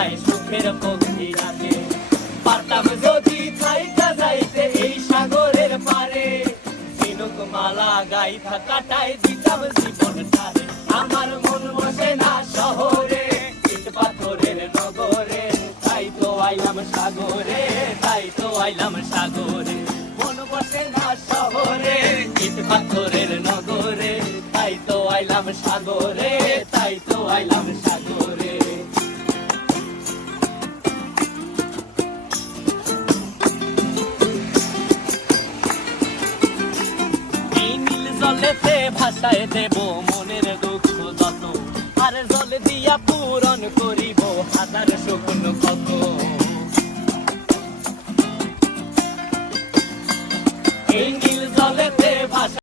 যায় সুখের পক্ষী রাতে। পারতাম যদি থাইকা যাইতে এই সাগরের পারে, ঝিনুক মালা গাইথা কাটায় দিতাম জীবনটারে। আমার মন বসে না শহরে, ইট পাথরের নগরে, তাই তো আইলাম সাগরে, তাই তো আইলাম সাগরে। মন বসে না শহরে, ইট পাথরের নগরে, তাই তো আইলাম সাগরে, তাই তো আইলাম সাগরে। এই নীল জলেতে ভাসায় দেব মনের দুঃখ যত, আর জল দিয়া পূরণ করিব হাজার শুকন কত। এই নীল জলেতে